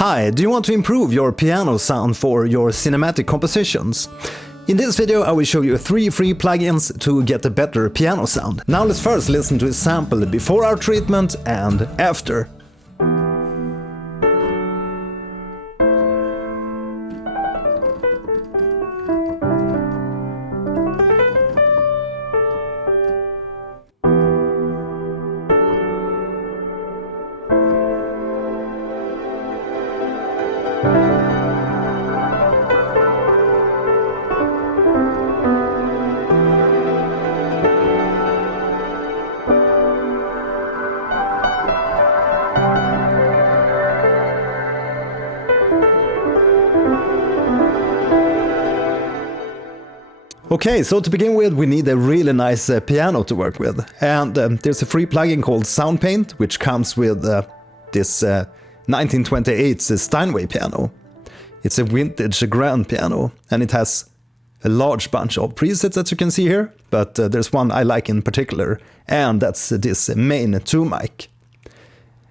Hi, do you want to improve your piano sound for your cinematic compositions? In this video I will show you 3 free plugins to get a better piano sound. Now let's first listen to a sample before our treatment and after. Okay, so to begin with we need a really nice piano to work with, and there's a free plugin called Soundpaint which comes with this 1928 Steinway piano. It's a vintage grand piano and it has a large bunch of presets as you can see here, but there's one I like in particular, and that's this main 2 mic.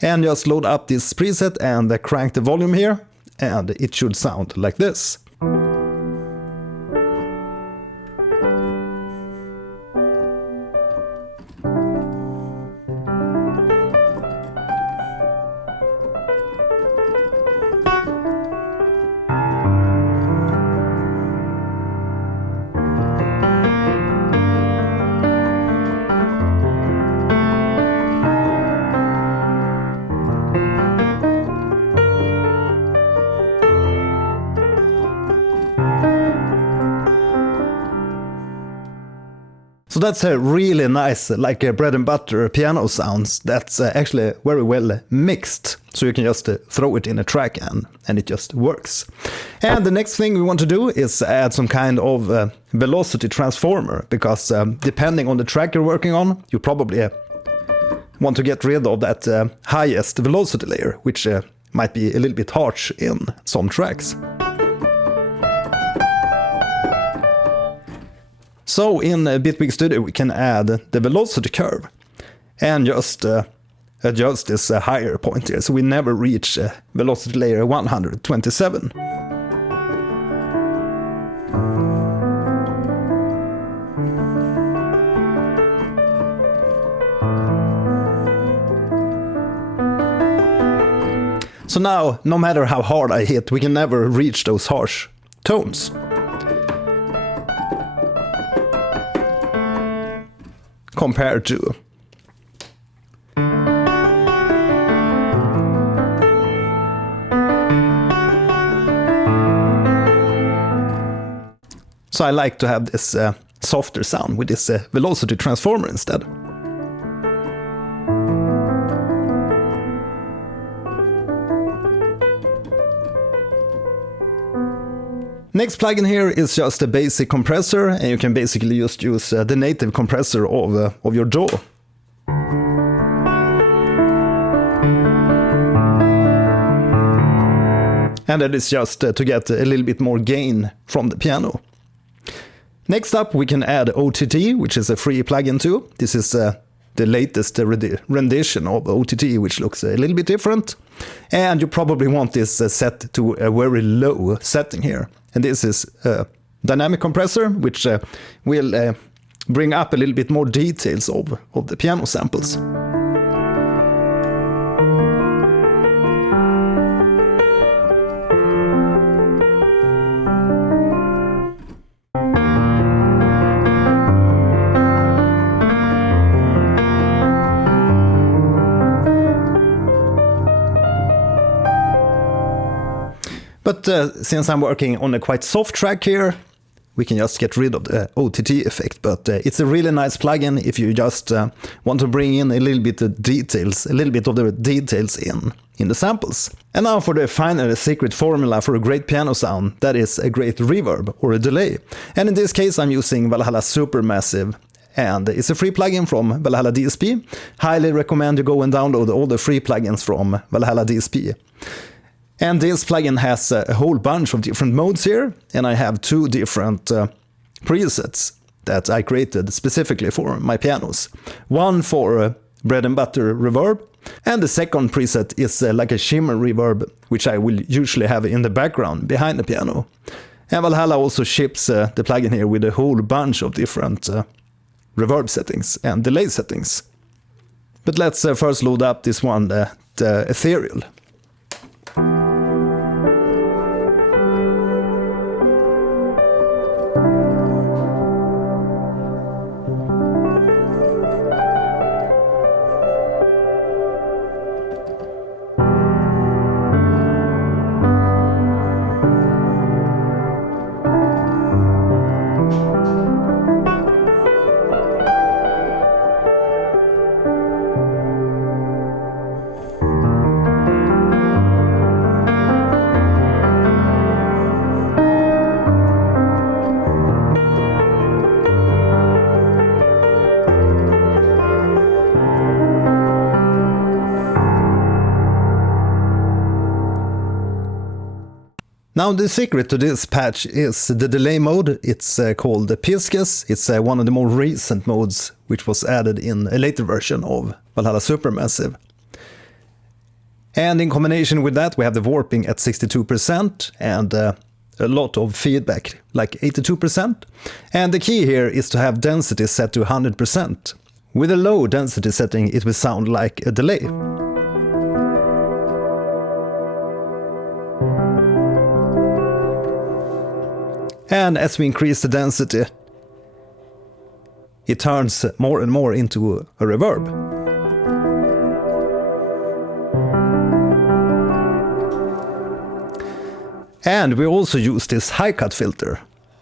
And just load up this preset and crank the volume here, and it should sound like this. So that's a really nice, like a bread and butter piano sounds that's actually very well mixed. So you can just throw it in a track and it just works. And the next thing we want to do is add some kind of velocity transformer, because depending on the track you're working on, you probably want to get rid of that highest velocity layer, which might be a little bit harsh in some tracks. So in Bitwig Studio we can add the velocity curve and just adjust this higher point here, so we never reach velocity layer 127. So now, no matter how hard I hit, we can never reach those harsh tones. Compared to. So I like to have this softer sound with this velocity transformer instead. Next plugin here is just a basic compressor, and you can basically just use the native compressor of your DAW. And that is just to get a little bit more gain from the piano. Next up we can add OTT, which is a free plugin too. This is the latest rendition of OTT, which looks a little bit different. And you probably want this set to a very low setting here. And this is a dynamic compressor, which will bring up a little bit more details of the piano samples. But since I'm working on a quite soft track here, we can just get rid of the OTT effect. But it's a really nice plugin if you just want to bring in a little bit of details, in the samples. And now for the final secret formula for a great piano sound, that is a great reverb or a delay. And in this case I'm using Valhalla SuperMassive. And it's a free plugin from Valhalla DSP. Highly recommend you go and download all the free plugins from Valhalla DSP. And this plugin has a whole bunch of different modes here, and I have 2 different presets that I created specifically for my pianos. One for bread and butter reverb, And the second preset is like a Shimmer reverb, which I will usually have in the background behind the piano. And Valhalla also ships the plugin here with a whole bunch of different reverb settings and delay settings. But let's first load up this one, the Ethereal. Now the secret to this patch is the delay mode. It's called Pisces. It's one of the more recent modes which was added in a later version of Valhalla SuperMassive. And in combination with that we have the warping at 62% and a lot of feedback, like 82%. And the key here is to have density set to 100%. With a low density setting it will sound like a delay. And as we increase the density, it turns more and more into a reverb. And we also use this high cut filter.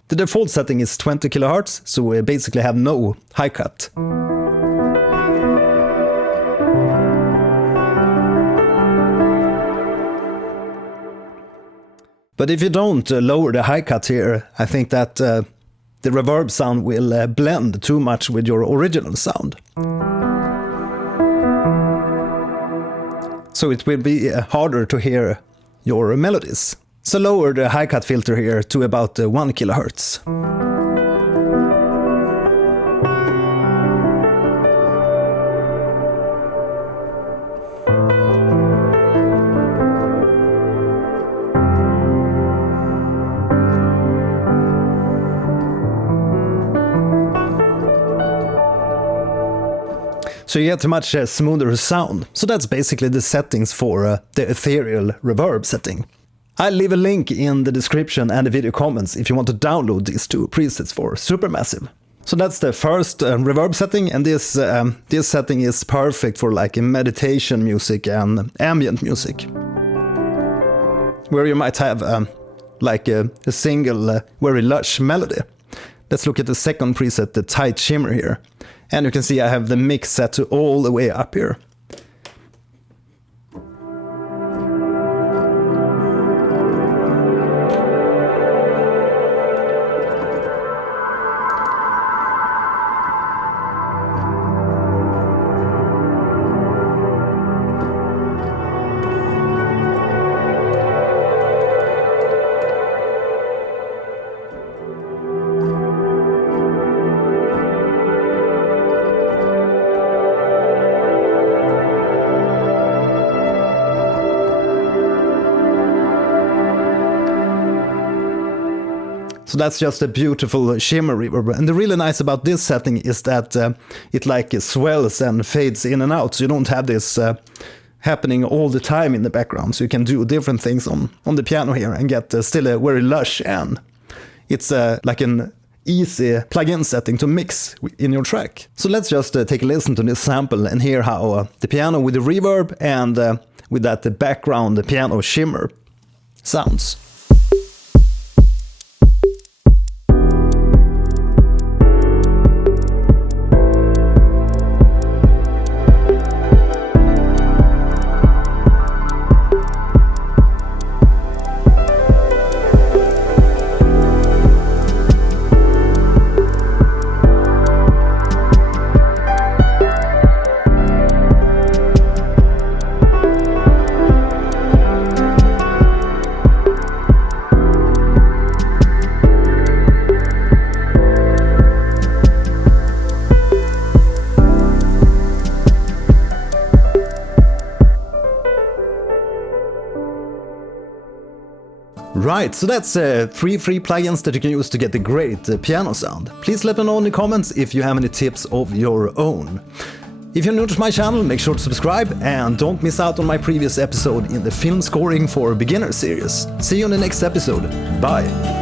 The default setting is 20 kHz, so we basically have no high cut. But if you don't lower the high cut here, I think that the reverb sound will blend too much with your original sound. So it will be harder to hear your melodies. So lower the high cut filter here to about 1 kHz. So you get a much smoother sound. So that's basically the settings for the Ethereal reverb setting. I'll leave a link in the description and the video comments if you want to download these two presets for SuperMassive. So that's the first reverb setting, and this setting is perfect for like meditation music and ambient music, where you might have like a single very lush melody. Let's look at the second preset, the tight shimmer here. And you can see I have the mix set to all the way up here. So that's just a beautiful shimmer reverb. And the really nice about this setting is that it like swells and fades in and out. So you don't have this happening all the time in the background. So you can do different things on the piano here and get still a very lush end. It's like an easy plug-in setting to mix in your track. So let's just take a listen to this sample and hear how the piano with the reverb and with that background the piano shimmer sounds. Alright, so that's 3 free plugins that you can use to get a great piano sound. Please let me know in the comments if you have any tips of your own. If you're new to my channel, make sure to subscribe and don't miss out on my previous episode in the film scoring for beginners series. See you in the next episode. Bye!